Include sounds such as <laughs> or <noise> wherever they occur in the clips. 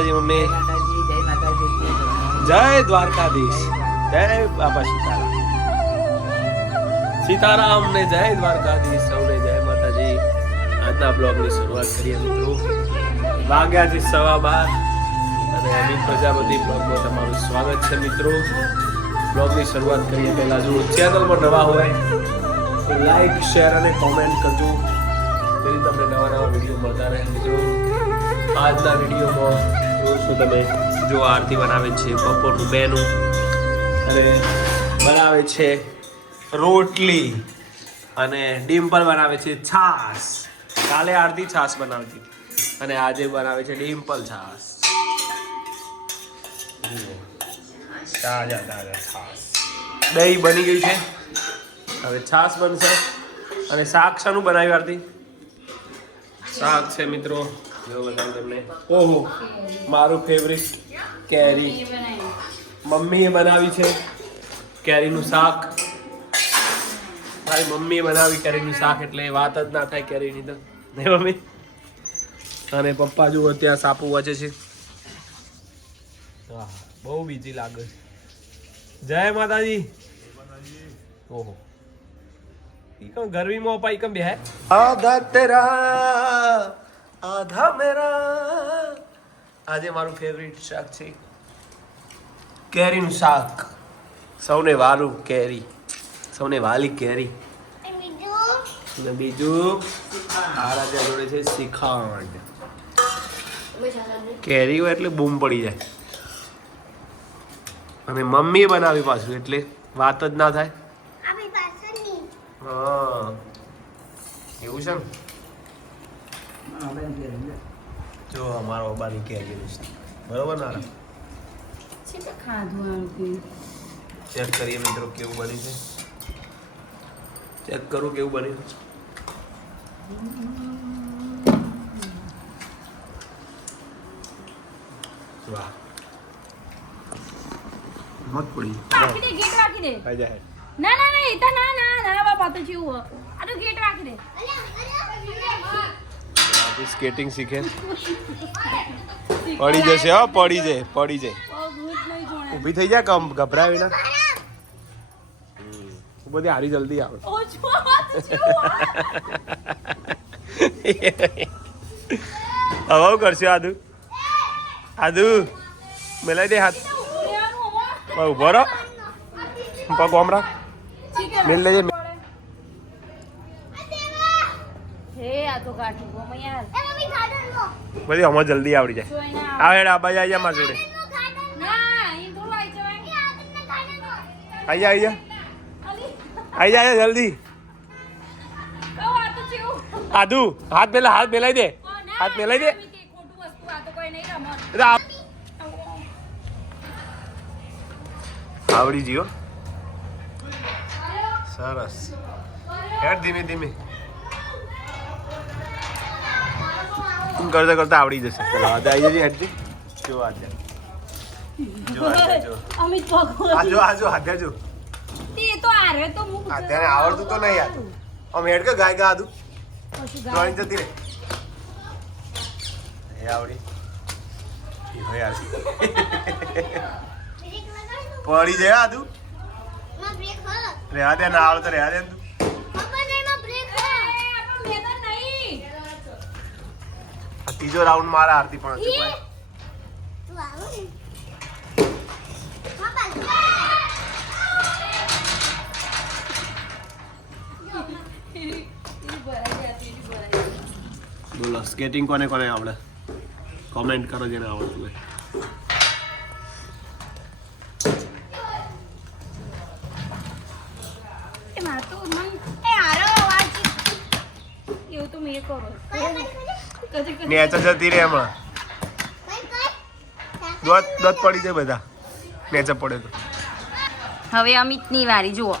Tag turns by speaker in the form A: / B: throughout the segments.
A: માતાજી મમ્મી.
B: જય
A: દ્વારકાધીશ. જય બાબા સીતારામ. સીતારામ ને જય દ્વારકાધીશ સૌને જય માતાજી. આજના બ્લોગની શરૂઆત કરીએ મિત્રો. વાગ્યા છે સવા બાર અને અમિત પ્રજાપતિ બ્લોગમાં તમારું સ્વાગત છે મિત્રો. બ્લોગની શરૂઆત કરીએ પહેલા જો ચેનલમાં નવા હોય તો લાઈક શેર અને કોમેન્ટ કરજો. જેથી તમને નવા નવા વીડિયો મળતા રહે મિત્રો. આજના વિડીયોમાં જોશો તમે જો આરતી બનાવે છે, બપોરનું મેનુ અને બનાવે છે રોટલી અને ડિમ્પલ બનાવે છે છાસ કાલે આરતી છાસ બનાવતી. અને આજે બનાવે છે ડિમ્પલ છાસ. તાજા તાજા છાસ દહીં બની ગઈ છે. હવે છાસ બનશે. અને શાક શાનું બનાવ્યું આરતી? શાક છે મિત્રો. જો બતાવું તમને. ઓહો મારું ફેવરિટ કેરી. મમ્મીએ બનાવી છે કેરીનું શાક. ભાઈ મમ્મીએ બનાવી કેરીનું શાક એટલે વાત જ ના થાય કેરીની તો. નહીં મમ્મી? અને પપ્પા જુઓ ત્યાં સાપુ વાંચે છે. વાહ, બહુ બીજી લાગે છે. જય માતાજી. ઓહો. ઈ કમ ગરમીમાં અપાઈ કમ બે હા તેરા આધા મેરા. આજે મારું ફેવરિટ શાક છે કેરીનું શાક. સૌને વાલું કેરી. સૌને વાલી કેરી. અને બીજું? આ ત્યાં જોડે છે શિખાંડ કેરી હોય એટલે બૂમ પડી જાય. અને મમ્મીએ બનાવી પાછું એટલે વાત જ ના થાય. હા. એવું છે ને? જો અમારો બાની કેરીનું શાક બરોબર ના ચેક કરીએ મિત્રો કેવું બન્યું છે. ચેક કરું કેવું બન્યું વાહ. મત પડી.
C: રાખી દે ગેટ રાખી દે.
A: ખાઈ જાય.
C: ના ના ના એતા ના ના ના બાપા તો જેવું. આ તો ગેટ રાખી દે.
A: સ્કેટિંગ શીખે. પડી જશે હા પડી જાય પડી જાય. ઊભી થઈ જાય કમ ગભરાવી ના બધી હારી જલ્દી આવે. હવે કરશે આદુ. આદુ મેલાઈ દે હાથ. ઊભો રહો. પગ
C: ઓમરા.
A: મેલ લેજે
C: હે આ તો ગમે યાર
A: બધી હમણાં જલ્દી આવડી જાય. આવે. હેડ આ બાજુ આવી જા મારી જોડે.
C: ના ઈ થોડું આઈ જવાય.
A: આઈ જા આઈ જા. આઈ જા આઈ જા જલ્દી.
C: કહો આ તો જેવું.
A: આદુ હાથ પેલા હાથ મેલાઈ દે. હાથ મેલાઈ દે.
C: ખોટું વસ્તુ આ તો કોઈ નહીં રમત.
A: આવડી ગયો સરસ. હેડ ધીમે ધીમે. કરતા કરતા આવડી જશે. ચલો આજે આવી જજે હેડજી. જો આજે જો આજે જો.
C: અમિત ભગવાન.
A: આ જો આ જો
C: તે તો આરે તો મુક
A: અત્યારે આવડતું તો નહીં આતું આમ હેડ કે ગાય ગા આદુ ડ્રોઈંગ જતી રે એ આવડી. ઈ હોય આ પડી જાય આદુ રેવા દે ના આવડતો રે દે તું. ત્રીજો રાઉન્ડ મારા આરતી પણ બોલો સ્કેટિંગ કોને કોને આવડે? કોમેન્ટ કરો જેને આવડતું હોય. નેચર જતી રહે હમણાં દોત દોત પડી જાય બધા. નેચર પડે તો.
C: હવે અમિતની વારી જુઓ.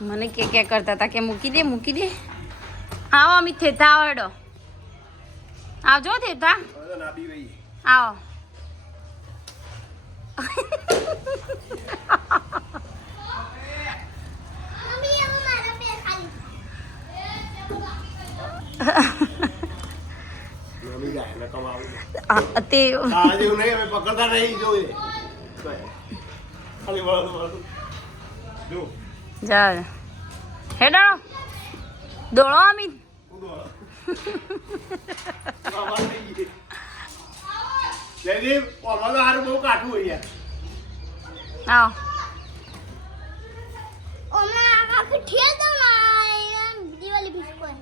C: મને કે કે કરતા હતા કે મૂકી દે મૂકી દે. આવો અમિત થેતા આવડો. આવજો થેતા આવો
A: નમી જાય એટલે કમ આવડે
C: આ- તે
A: આ જેવું નહીં હવે પકડતા નહીં જો એ. ખાલી વળો વળો જો
C: જા હેડો દોડો અમિત
A: કૂદો. આવા નહીં ગઈ. જયદીપ આમાં તો હારું બહુ કાઠું હોય યાર
C: આવો
D: હમણાં આખા ઠેર દઉં ને એમ દિવાળી બિસ્કો
A: તું તો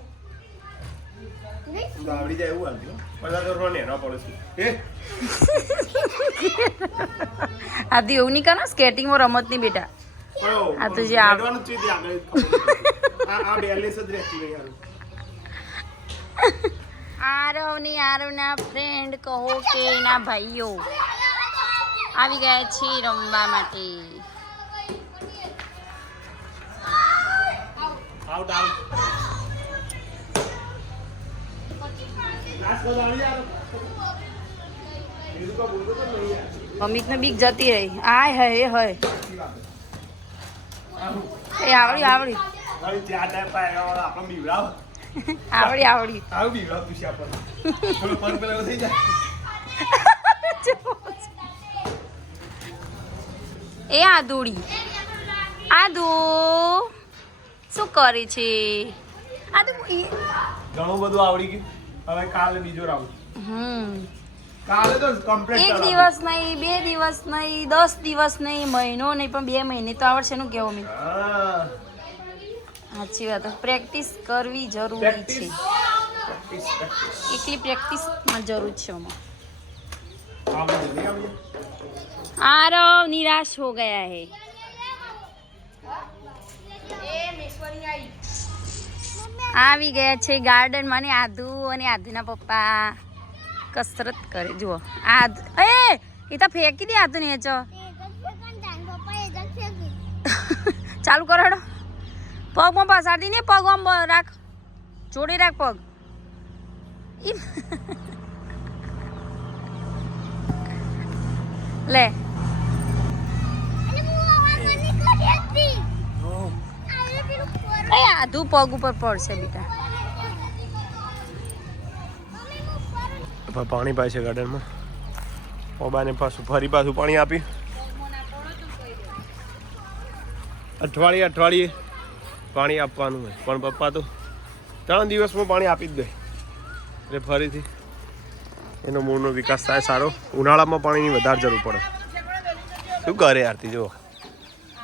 A: આવડી જાય એવું હાલજો તો રોને ના પડે છે એ?
C: આ તો એવું નહીં કરો સ્કેટિંગમાં રમત નહીં બેટા.
A: પડો
C: આ તો જે આ-
A: બેઠવાનું જ છે પડે. આ બેલેન્સ જ રહેતી નહીં
C: આરવની આરવના ફ્રેન્ડ કહો કે ના ભાઈઓ. આવી ગયા છે રમવા માટે.
A: આઉટ આઉટ નાસ્તો તો આવી યાર બીજું તો બોલતો તો નહીં યાર.
C: અમિતને બીક જતી રહી. આય હે એ હય એ આવડી આવડી. <laughs> આવડી આવડી.
A: એ આ દોડી આ આપણને થોડો પગ પેલા થઈ જાય. <laughs>
C: એ આદુડી. આદુ શું કરે છે? આદુ
A: ઘણું બધું આવડી ગયું. હવે કાલે બીજો રાઉન્ડ
C: હમ.
A: કાલે તો કમ્પ્લીટ
C: એક દિવસ નહીં બે દિવસ નહીં દસ દિવસ નહીં મહિનો નહીં પણ બે મહિને. તો આવડશે નું કેવું મેં સાચી વાત. પ્રેક્ટિસ કરવી જરૂરી છે. એકલી પ્રેક્ટિસમાં જરૂર છે આમાં. આરવ નિરાશ હો ગયા હે. આવી ગયા છે ગાર્ડનમાં ને આધુ અને આધુના પપ્પા. કસરત કરે. જુઓ આધુ એ તો ફેંકી દે આધુ ને ચો ચાલુ કરો હેડો. પગમાં પસારતી ને પગમાં રાખ. જોડે રાખ પગ. <laughs> લે. એ આધું પગ ઉપર પડશે બેટા.
A: પાણી પાય છે ગાર્ડનમાં ઓબાને પાછું ફરી પાછું પાણી આપી. અઠવાડિયે અઠવાડિયે પાણી આપવાનું હોય. પણ પપ્પા તો ત્રણ દિવસમાં પાણી આપી જ દે. એટલે ફરીથી એનો મૂળનો વિકાસ થાય સારો. ઉનાળામાં પાણીની વધારે જરૂર પડે. શું કરે આરતી જો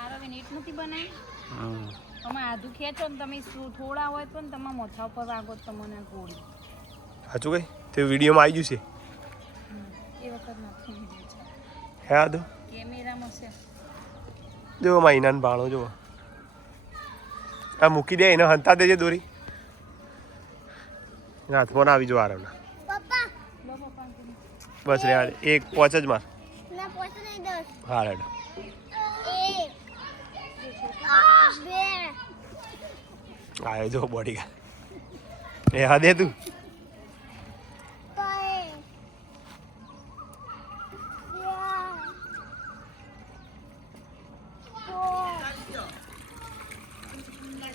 C: આરવે તમે આધુ ખેંચો ને તમે શું થોડા હોય તો ને તમારા મોથા ઉપર વાગો તો તમને ગોળી.
A: સાચું કઈ તે વિડીયોમાં આવી ગયું
C: એ વખત નથી
A: છે. હે આધું
C: કેમેરામાં છે.
A: જો મહિનાને ભાણો જો. આ મૂકી દે એને હંતા દેજે દોરી. હાથ હાથમાં આવી જો આરામના. બસ રે હાલ એક પોચ જ માર. હા રેડ આયો જો બોડી એ હા દે તું.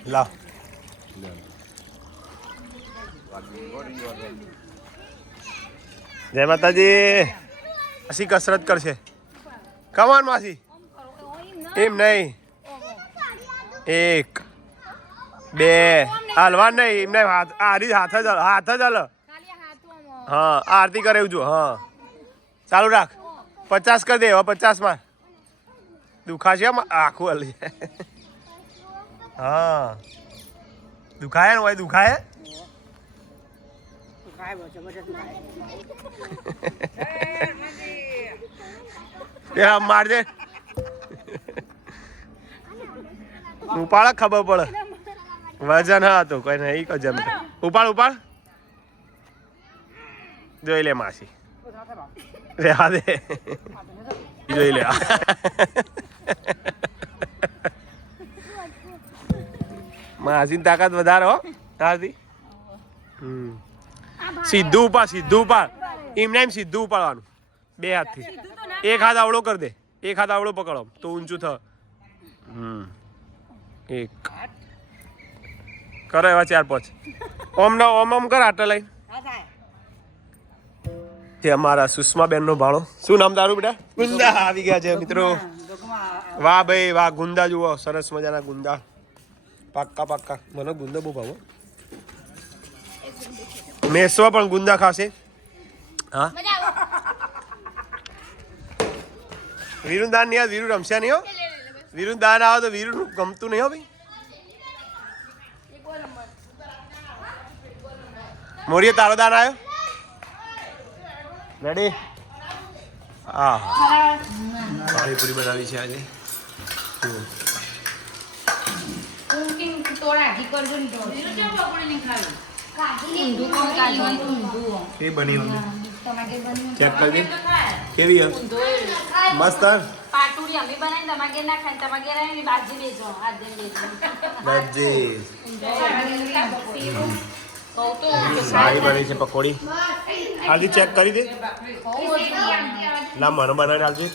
A: લા જય માતાજી. અસી કસરત કરશે. કમાન માસી. એમ નહીં. એક. બે. હાલવા નહીં એમને હાથ આરી હાથ જ હાથ જ હાલ.
C: ખાલી
A: હા. આરતી કરે એવું જો હા. ચાલુ રાખ. પચાસ કરી દે હવે પચાસમાં. દુખાશે આખું હલી. હા. દુખાય ને હોય દુખાય? એ આમ મારજે. ઉપાડ ખબર પડે. વજન હતું કોઈ નહીં કોઈ જમ ઉપાડ ઉપાડ. જોઈ લે માસી. રેવા દે. જોઈ લે. માસીની તાકાત વધારે હો તારથી. હમ. સીધું ઉપાડ સીધું ઉપાડ. એમને એમ સીધું ઉપાડવાનું. બે હાથથી. એક હાથ આવડો કરી દે. એક હાથ આવડો પકડો. તો ઊંચું થ. હમ. એક. કરો એવા ચાર પાંચ ઓમ ના ઓમ ઓમ કર આટલા લઈ તે અમારા સુષ્માબેનનો ભાણો શું નામ તારું બેટા ગુંદા આવી ગયા છે મિત્રો વાહ ભાઈ વાહ ગુંદા જુઓ સરસ મજાના ગુંદા પાક્કા પાક્કા મને ગુંદા બહુ ભાવો મેસવા પણ ગુંદા ખાશે હા વીરુદાન નહીં વીરુ રમશે નહીં હો વિરુદાન આવે તો વીરુ ગમતું નહીં હો ભાઈ મોરીએ તારો દાન આવ્યો રેડી હા. પાણીપુરી બનાવી છે આજે. કેવી બની મમ્મી ચેક કરી દે કેવી હે મસ્ત?
C: પાટુડી અમે બનાવી ના ખાય. બાજી આજે
A: સારી બની છે પકોડી. હાલી ચેક કરી દે. ના મને બનાવીને હાલજો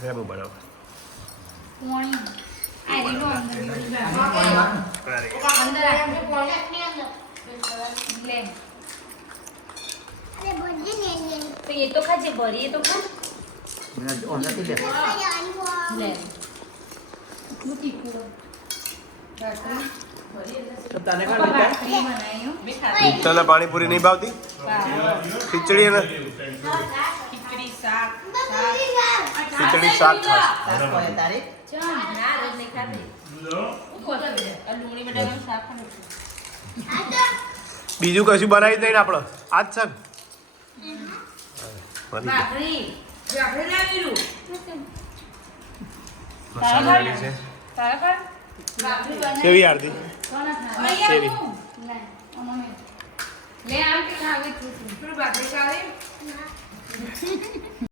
A: હું બનાવ.
D: અરે બધી ને ને
C: તો એ તો ખાજે ભરી એ તો ખા લે.
A: તને પાણીપુરી નહીં ભાવતી? ખીચડી અને
C: ખીચડી શાક
A: બીજું કશું બનાવી જ નહીં ને આપણે. આ જ છે
C: તારા
A: કેવી આરતી? કેવી?
C: લે આમ કે ખાવી છું.